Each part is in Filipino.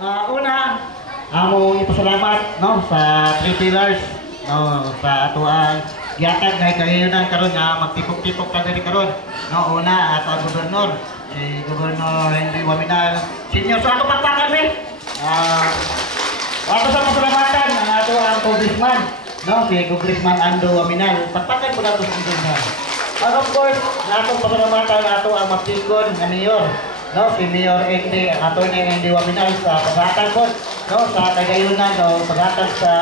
Una, amo ipasalamat no sa three pillars no sa atuang gihatag nga kahiyonan karon nga magtipok-tipok ka diri karon. No, una at ang gobernador, si Gobernador Henry Waminal Senior sa ato pagpakan ni. Ato sa pasalamatan ang ato ang congressman, no, si Congressman Ando Waminal. Pagpakan ko na to sa congressman. And of course, natong pasalamatan ato ang maptingkon nga mayor, no, si Mayor Andy, ato ni Andy Waminal sa paghatag ko, no, sa kagayunan, no, paghatag sa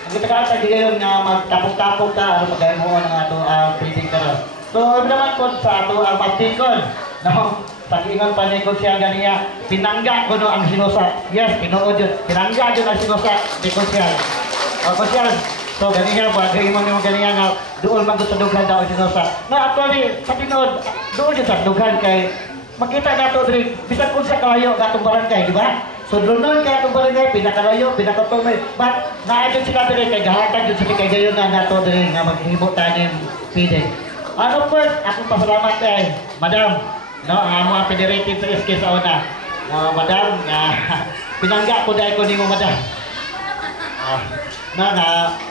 ang kita kagayon nga magtapok-tapok ka aron magahimuon ang ato ang breeding karon. So, naman po sa ato ang maptingkon, no, pag-ingon pa ni siya ganiya, pinangga ko no ang sinusa. Yes, pinuod yun. Pinangga yun ang sinusa ni Konsyal. O, Konsyal, so ganiya ba, gaimon yung ganiya nga doon man sa dughan daw ang sinusa. No, actually, sa pinuod, doon yun sa dughan kay makita nato diri bisan kung sa kalayo gatong barangay, di ba? So doon kaya itong barangay, pinakalayo, pinakatumay. But naayos sila diri kay gahatag yun sa kagayon na nato diri nga maghimo tanim feeding. And of course, akong pasalamat kay Madam, no, ang mga federated sa SK sa una. No, Madam, pinangga ko dahil ko nimo Madam.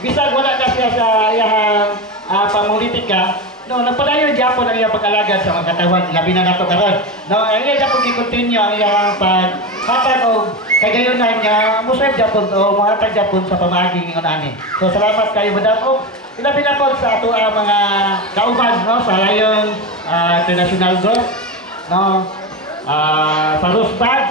Bisag wala ka siya sa iyang pamolitika, no, nagpadayon Japon ang iyang pag-alagad sa mga katawan, labi na nato karon. No, ang iyang Japon i-continue ang iyang paghatag o kagayonan niya, musayb Japon o muhatag Japon sa pamaging ingon ani. So salamat kayo Madam. O ilabi na po sa ato ang mga kauban, no, sa Lion International Group, no, sa Rosbad.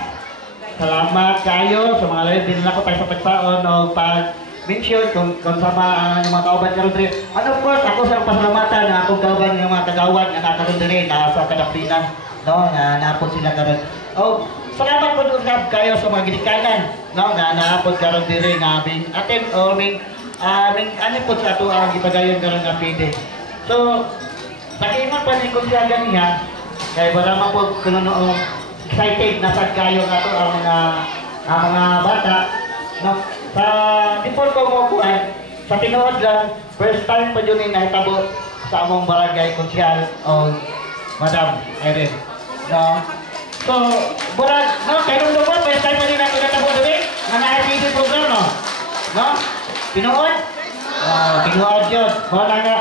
Salamat kayo sa mga Lion, din na ko tayo sa pagpaon o pag-mention kung sama ang mga kauban karon diri. And of course, ako sa pasalamatan na akong kauban ng mga kagawad nga nakaroon diri na sa Kadapinan, no, na naapod sila karon. Oh, salamat po doon kayo sa mga ginikanan, no, na naapod karon diri nga aming atin o aming ano po sa ito ang ipagayon karon nga pwede. So, pakiingon pa ni Kuya ganiya, kaya wala man po kuno excited na sad kayo nga to ang mga bata, no. Sa default ko mo kuan, sa tinuod lang, first time pa yun nahitabo sa among barangay konsyal o Madam Irene, no. So, burag, no, kayo nung po, first time pa din natin natabo doon nga na-RPD program, no. No? Tinuod? Tinuod yun. Wala nga.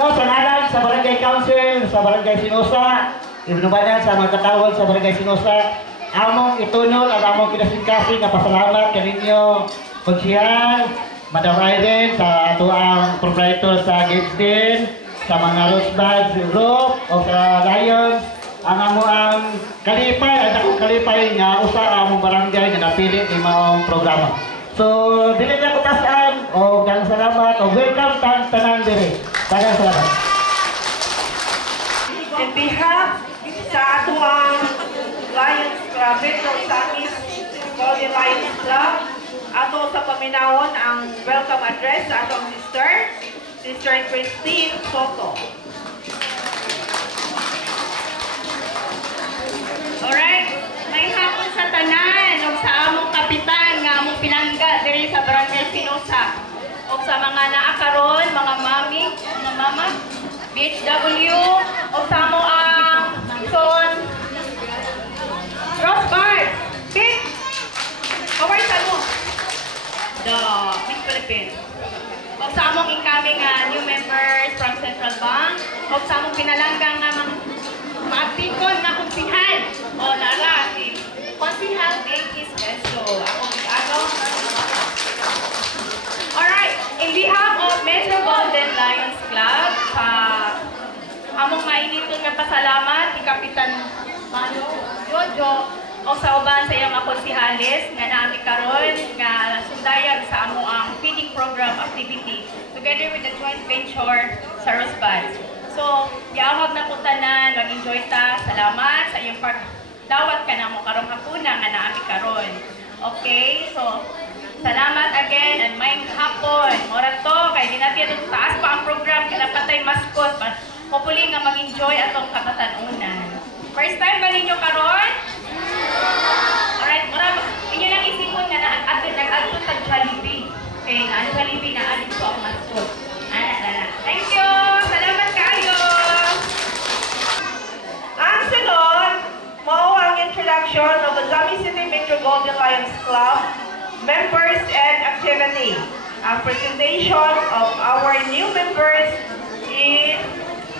No, sa nalang, sa barangay council, sa barangay Sinosa, ibinubanan sa mga katawag sa barangay Sinosa, among itunol at among kinasingkasing na pasalamat kaninyo, Konsyal, Madam Irene, sa ato ang proprietor sa Gibson, sa mga Rosebud Group o sa Lions, ang amo ang kalipay, at akong kalipay nga usa among barangay na napili ni maong programa. So, dili na ko tasaan, o dagang salamat, o welcome tanan diri. Dagang salamat. In behalf sa ato ang Lions Club, Metro Samis, Golden Lions Club, ato sa paminawon ang welcome address sa atong Sister Christine Soto. Alright, may hapon sa tanan o sa among kapitan nga among pinangga diri sa Barangay Sinosa o sa mga naakaron, mga mami, mga mama, BHW o sa among son Rosbud, Big, over sa mo the Miss Philippines o sa among incoming new members from Central Bank o sa among pinalanggang nga maapikon na konsihal o nara si Konsihal Davis Peso. Alright, in behalf of Metro Golden Lions Club, among mainiton nga pasalamat ni Kapitan Manu Jojo o sa uban sa iyang konsihales nga naami karon nga sundayag sa amo ang feeding program activity together with the joint venture sa Rosbud. So, giawag na ko tanan, mag-enjoy ta. Salamat sa iyong pagdawat ka na mo karong hapuna nga naami karon. Okay? So, salamat again and may hapon. Mora to, kay di natin itong taas pa ang program, kinapatay mascot. Hopefully nga mag-enjoy atong kabatanunan. First time ba ninyo karon? Alright, mora, inyo lang isipon nga nag-adto sa Jollibee. Okay, na Jollibee na adik ko ang mascot. Thank you! Salamat kayo! Ang sunod, mao ang introduction of the Zami City Metro Golden Lions Club. Club, members and activity. Ang presentation of our new members is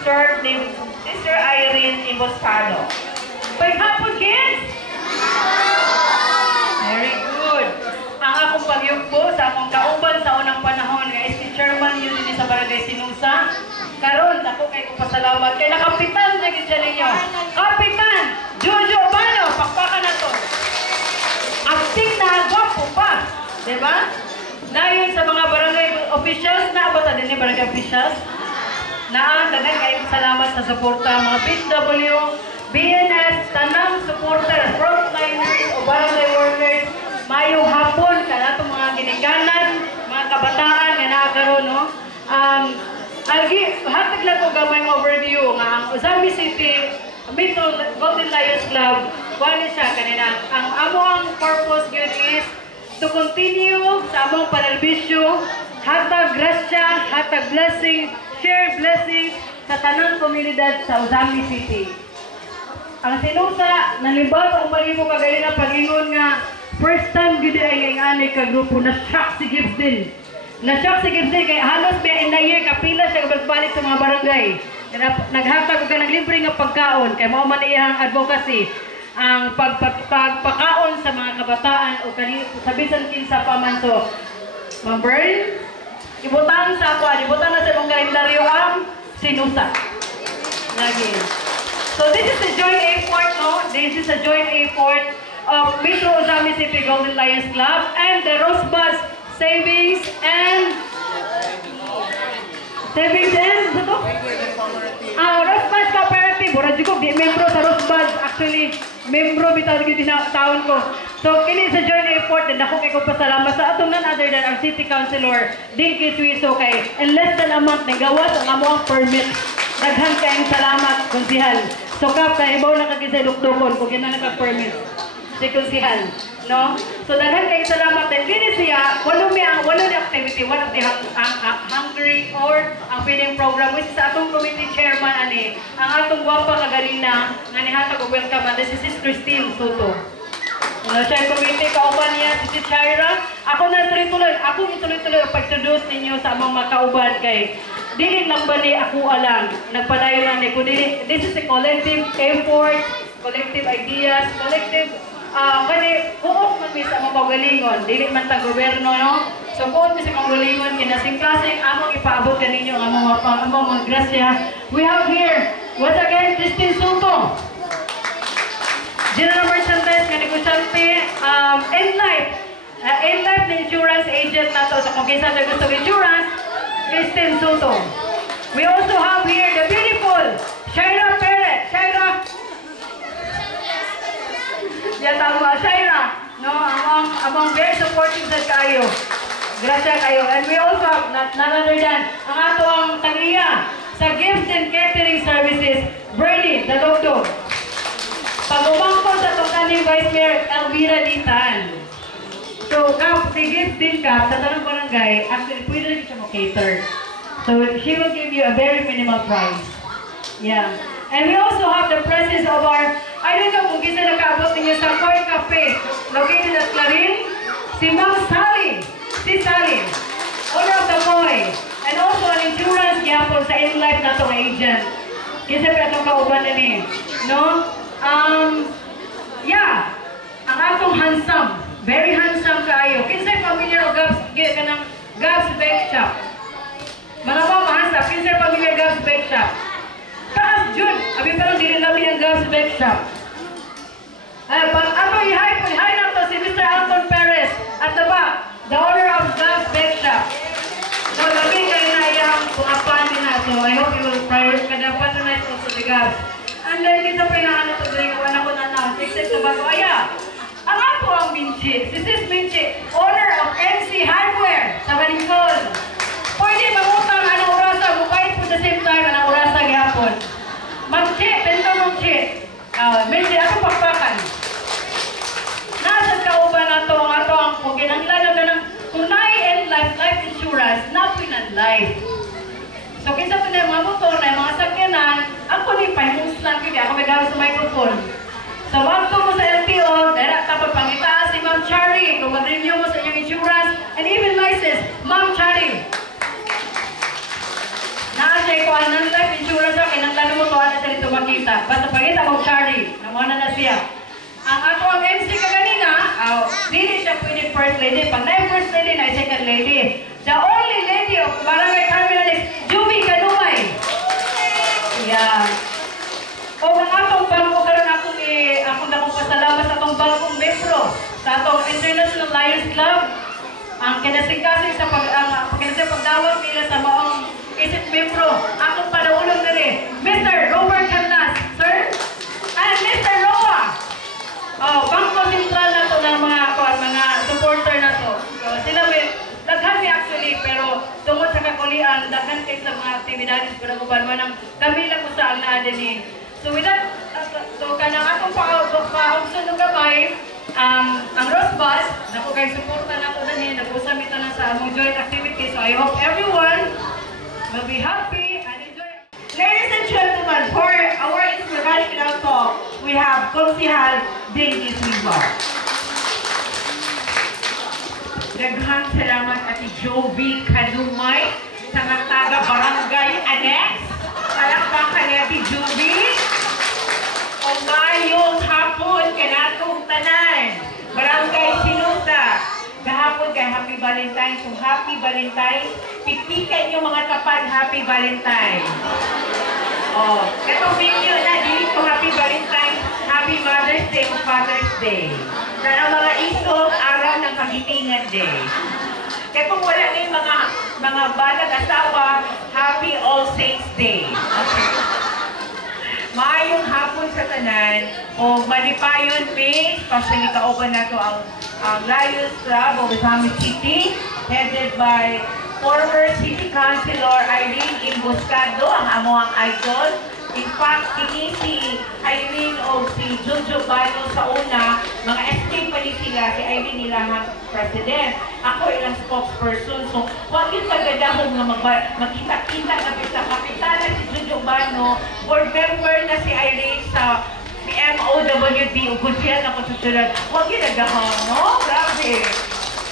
served ni Sister Irene Iboscado. Paghapon, kids! Very good. Ang akong pagyugbo sa akong kauban sa unang panahon nga is si Chairman yun din sa Barangay Sinusa. Karon ako kay ko pasalamat kay nakapitan na gid ninyo. Kapitan Jojo Obano, pakpakan na to. Acting na gwapo pa, di ba? Dayon sa mga barangay officials na abot din ni barangay officials. Daghan kay salamat sa suporta mga PW, BNS, tanang supporters, frontliners o barangay workers. Mayong hapon kana itong mga ginikanan, mga kabataan nga nakaroon, no? Hatag lang ko gamay overview nga ang Ozambi City Metro Golden Lions Club, wala siya kanina. Ang among purpose yun is to continue sa among panalbisyo, hatag grasya, hatag blessing, share blessings sa tanang komunidad sa Ozambi City. Ang Sinusa, nalibag ang malimo kagayon na pagingon nga first time gud ay ingani ka grupo na shock si Gibbs din. Na-shock si Gibbs din kay halos may in the year kapila siya balik sa mga barangay. Naghatag og kanang libre nga pagkaon kay mao man iyang advocacy ang pagpakaon sa mga kabataan o kanino sa bisan kinsa pa man to. Ma'am Bern, ibutang sa ako, ibutang na sa imong kalendaryo ang Sinusa. Lagi. So this is a joint effort, no? This is a joint effort of Metro Ozambi City Golden Lions Club and the Rosebud Savings and Rosebud Cooperative. Mura ko di membro sa Rosebud. Actually, membro bitaw gyud taon ko. So kini sa joint effort din ako kay ko pasalamat sa atong none other than our City Councilor Dinky Suizo kay in less than a month nagawas ang among permit. Daghan kayong salamat, konsihal. So kap kay ibaw na kagid sa dukdukon kung gina naka-permit. Si konsihal, no? So daghan kayong salamat din kini siya walo ni activity, one of the hungry or ang feeding program which is sa atong committee chairman ani ang atong gwapa kaganina nga nihatag og welcome and this is Christine Soto. Siya yung committee, kauban niya, si Chaira. Ako na tuloy-tuloy, ako ituloy-tuloy ang pag-introduce ninyo sa mga kauban kay dili lang ba ni ako alam, nagpadayo lang ni kundi this is a collective effort, collective ideas, collective kani kuot man mi sa mga pagalingon, dili man ta gobyerno, no? So kuot mi sa pagalingon kinasing klaseng among ipaabot kaninyo ang mga grasya. We have here once again Christine Soto, General Merchandise nga negosyante, Enlife na insurance agent na to. So kung kinsa sa gusto insurance, Christine Soto. We also have here the beautiful Shaira Perez. Shaira. Yan tama, Shaira. No, among very supportive sa kayo. Gracias kayo. And we also have none other than ang ato ang tagiya sa Gifts and Catering Services, Brady, the Dogdog. Pag-umangko sa itong Vice Mayor Elvira Litan. So, sige din ka sa tanong barangay, actually, pwede rin siya mo-cater. So, she will give you a very minimal price. Yeah. And we also have the presence of our, I don't know kung kisa nakaabot ninyo sa Koi Cafe, located at Clarin, si Ma'am Sally. Si Sally, owner of the Koi. And also an insurance gyapon sa Enlife na itong agent. Kisa pa itong kauban na ni. No? Yeah, ang atong handsome, very handsome kaayo. Kinsay familiar o Gabs Bake Shop? Mga handsome, kinsay familiar Gabs Bake Shop? Taas Jun, abi parang dili namin ang Gabs Bake Shop. Ato i-hi na to si Mr. Alton Perez at the back, the owner of Gabs Bake Shop. So, labi kayo na iyang pungapan din na. So, I hope you will patronize also the Gabs. And then, kita pinaano to diri ko na ko na-announce, except na bago, ang ato ang Minchi, si Sis Minchi, owner of MC Hardware sa Balingkon. Pwede mangutang anong orasa, mukait po the same time anong orasa gihapon. Mag-chi, tento mag-chi. Minchi, ako pakpakan. Nasa kauban na to, ang ato ang pugin. Ang lalo ka ng, kung nai-end life insurance, napinan life. So, kinsa po na yung mga motor na yung mga sakyanan, ako ni pahimus lang, kaya ako may gawin sa microphone. So, So, magto mo sa LTO, dahil tapos pangitaas si Ma'am Chari, kung mag-renew mo sa inyong insurance, and even license, Ma'am Chari. Naasay ko ang non-life insurance ako, kinanglan mo to, ano siya dito makita. Basta pangita mo Chari, namuha na siya. Ang ato ang MC ka kanina, hindi siya pwede first lady. Pag na first lady, na second lady. The only lady of Barangay Carmel is Juby Kanumay. Yeah. O ang atong bangko karon akong dakong pasalamat sa atong bangkong membro sa atong International Lions Club. Ang kinasingkasing sa pagdawat nila sa maong isip membro, akong panaulong nila, Mr. Robert Canlas, sir, and Mr. Roa. Bangko Sentral na to ng mga supporter na to. So, sila may daghan mi actually, pero tungod sa kakulian, daghan kayo sa mga aktibidades ko na kubanwa ng kami lang ko sa ang naadin ni. So with that, so kanang akong paugso ng gabay, ang Rosebus, naku kayo suporta na ko na niya, nag-usami na sa among joint activity. So I hope everyone will be happy and enjoy. Ladies and gentlemen, for our inspirational talk, we have Konsihal Dennis Wibar. Daghang salamat Ate Joby Kanumay sa mga taga Barangay Annex. Palakpakan ni Ate Joby. O mayong hapon kanatong tanan. Barangay Sinusa. Kahapon kay Happy Valentine's. So Happy Valentine's. Pikpikan yung mga kapal Happy Valentine's. Itong video na dito Happy Valentine's, Happy Mother's Day o Father's Day. Sa mga isog, araw ng Kagitingan Day. Kaya kung wala na yung mga balag asawa, Happy All Saints Day. Okay. Maayong hapon sa tanan, o malipayon me, especially kauban na to ang Lions Club of Isamit City, headed by former City Councilor Irene Imboscado, ang amoang idol. In fact, ini si Irene o si Jojo Bano sa una, mga SK pa rin sila, si Irene nilang president. Ako ilang spokesperson. So, huwag yung tagadahong na magkita-kita na sa kapitana si Jojo Bano, board member na si Irene sa MOWD, ugod siya na konsusulan. Huwag yung nagdahong, no? Grabe.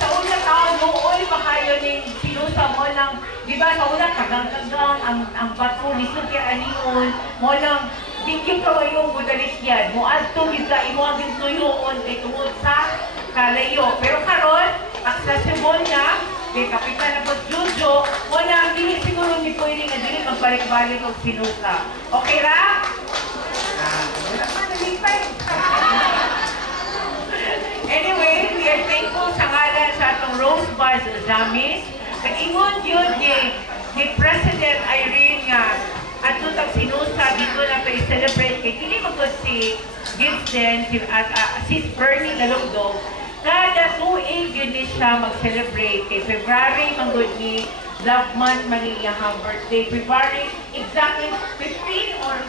Sa unang taon mo, pa kayo ng sinusa mo ng, di ba, sa unang kagang-kagang, ang bato ni Sukya Anion, mo lang, di yung kawayong budalis yan. Mo adto kita, imo ang gintuyoon kay tungod sa kalayo. Pero karon, accessible na, kay Kapitan na Jojo, mo lang, hindi siguro ni pwede nga dili magbalik-balik o sinusa. Okay ra? Wala pa, nalipay. Anyway, we are thankful sa ngalan sa atong Rosebud Zamis. Nag-ingon yun ni President Irene nga at tutang sinusa dito na tayo celebrate kay kini magod si Gibson, si Bernie Lalugdog. Kada tuig yun siya mag-celebrate kay February magod ni Love Month maniyahang birthday. February exactly 15 or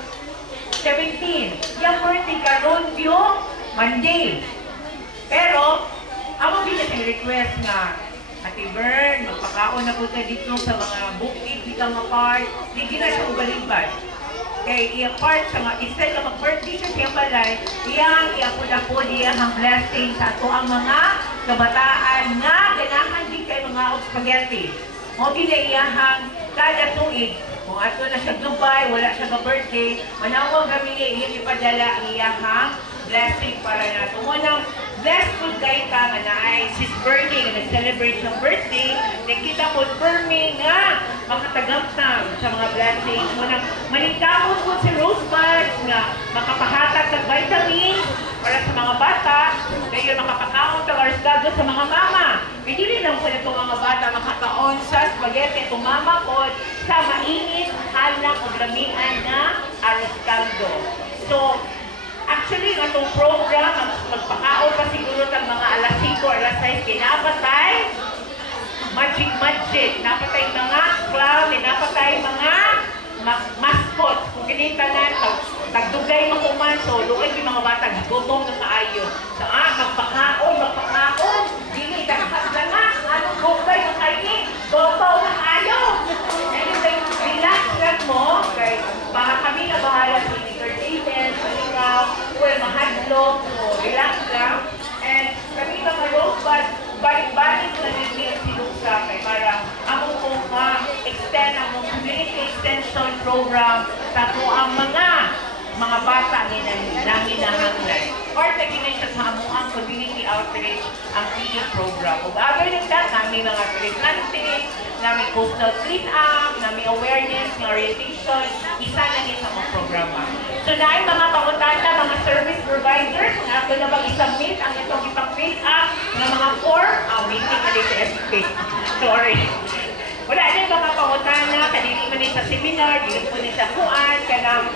17. Yung birthday karon yung Monday. Pero, ako din request nga, Ate Bern, magpakaon na po tayo dito sa mga bukid, ditang mga part, hindi na siya ubalibad. Kaya i-part sa mga, instead na mag-birthday siya siya balay, i-apod niya ang blessing sa ato ang mga kabataan nga ganahan din kay mga spaghetti. O din na iyahang kada tuig. Kung ato na siya Dubai, wala siya ka-birthday, manawag kami niya ipadala ang iyahang blessing para na tumunang blessed food kayo ka na ay sis Bernie na nag-celebrate siyang birthday, nakita confirming nga makatagamtam sa mga blessings. Manintamon po si Rosebud nga makapahatag ng vitamin para sa mga bata, kaya makapakaon ng arsgado sa mga mama. Hindi lang po na itong mga bata makakaon sa spaghetti itong mama ko sa mainit, halang o gramian na arsgado. So, actually, itong program, magpakaon pa siguro ng mga alas 5 o alas 6, kinapatay, magic, napatay mga clown, napatay mga mascot. Kung kinita na, tagdugay makuman, so doon yung mga bata, gutom na kaayo. So, magpakaon, dili, dagdag anong gugay ng kainin, gopaw na kaayo. Anyway, relax lang mo, okay, para kami na bahala sa entertainment, ikaw, well, mahadlok, intervention program sa ang mga bata nanginahanglan. Or taginay siya sa amuang community outreach ang PE program. Kung other than that, namin mga tree planting, namin coastal clean-up, namin awareness, orientation, isa na din sa mga programa. So na mga pangutana, mga service providers, kung ako na mag-submit ang itong ipang-fill up ng mga form, waiting na din sa FK. Sorry. Wala din mga pangutana, kanili mo din sa seminar, dito mo din sa kuan, kanang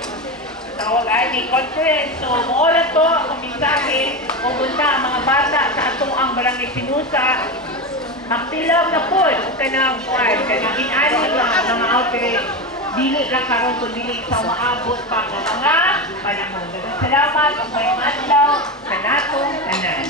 tawag ay may conference. So, muulan to, ang mensahe, pupunta ang mga bata sa atong ang barangay Sinusa, magtilaw na po, kanang kuan, kanang inani mga outreach, dili lang karon kung dili sa maabot pa ng mga panahon. Salamat, ang may madlaw, kanatong tanan.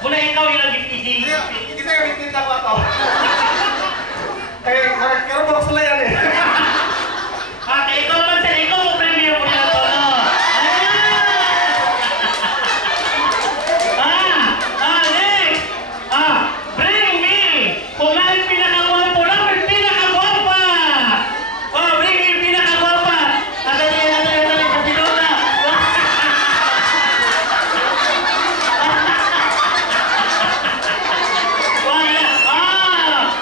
Mula ikaw yung nag-ipidi. Kita yung itinta ko ito. Eh, karoon ba sila yan eh? Ikaw man sila, ikaw mo premium mo na ito, no? Next! Bring me! Kung na yung pinakagwapo, na yung pinakagwapa! Bring me yung pinakagwapa! Dali, sa sinuna!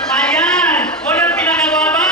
Ayan! Kung na yung pinakagwapa,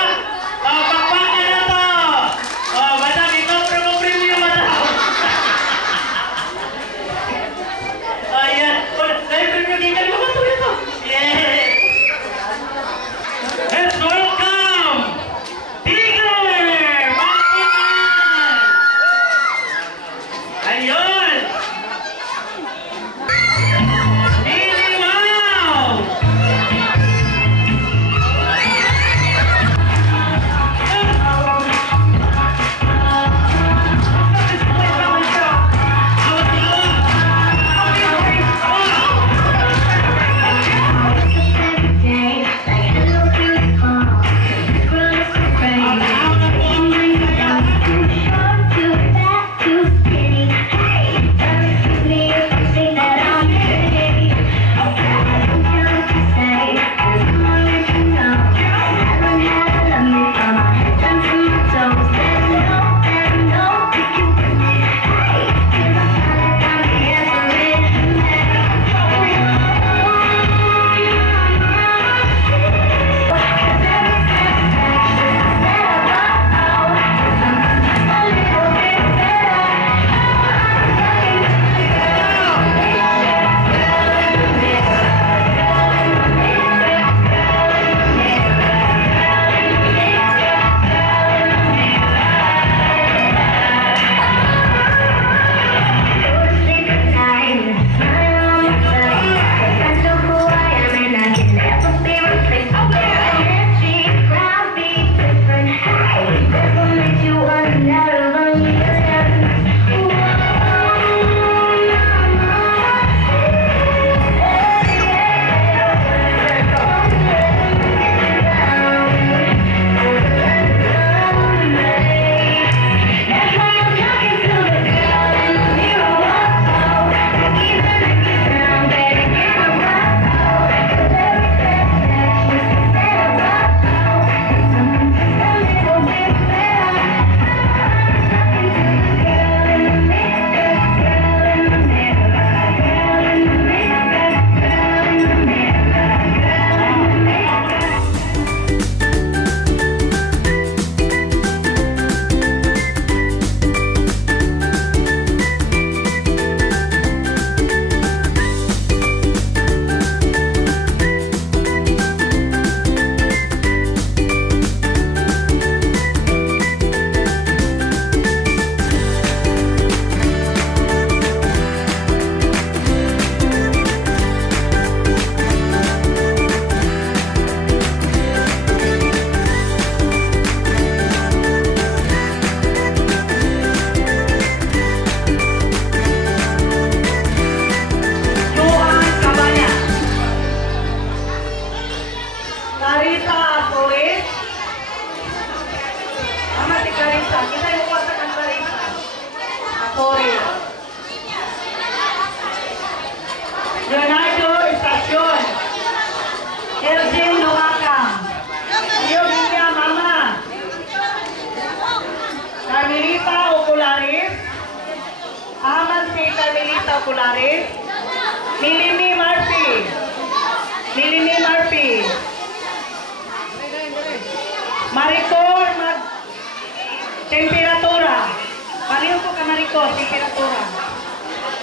ko, temperatura.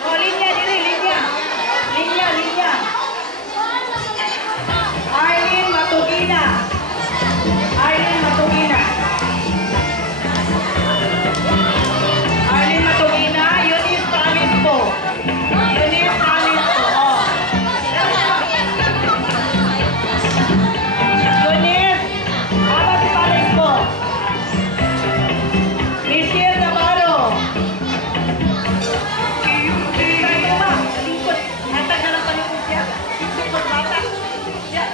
O, linya, dili, linya. Linya, linya. Arlene Matugina. Arlene Matugina. Arlene Matugina, Eunice Palispo. Eunice Palispo, oh. Eunice, apa si Palispo? Michelle Navarro. Kayo ba? Lingkod. Hatag na lang palingkod siya. Lingkod bata. Siya.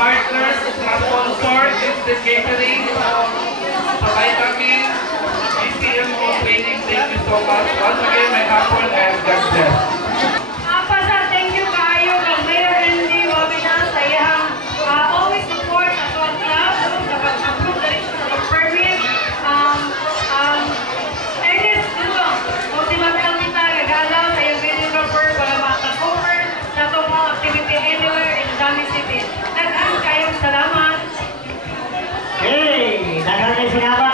Partners, sponsor is the catering sa vitamin, BCMO training. Thank you so much. Once again, may hapon and God bless. Apa sa thank you kayo kang Mayor Andy Wabina sa iyang always support sa club sa pag-approve na rin sa permit. Ernest, dito, kung si Matang kita gagalaw sa iyong video number para maka-cover sa itong mga activity anywhere in Dami City. Nag-ang kayong salamat. Hey, daghang salamat.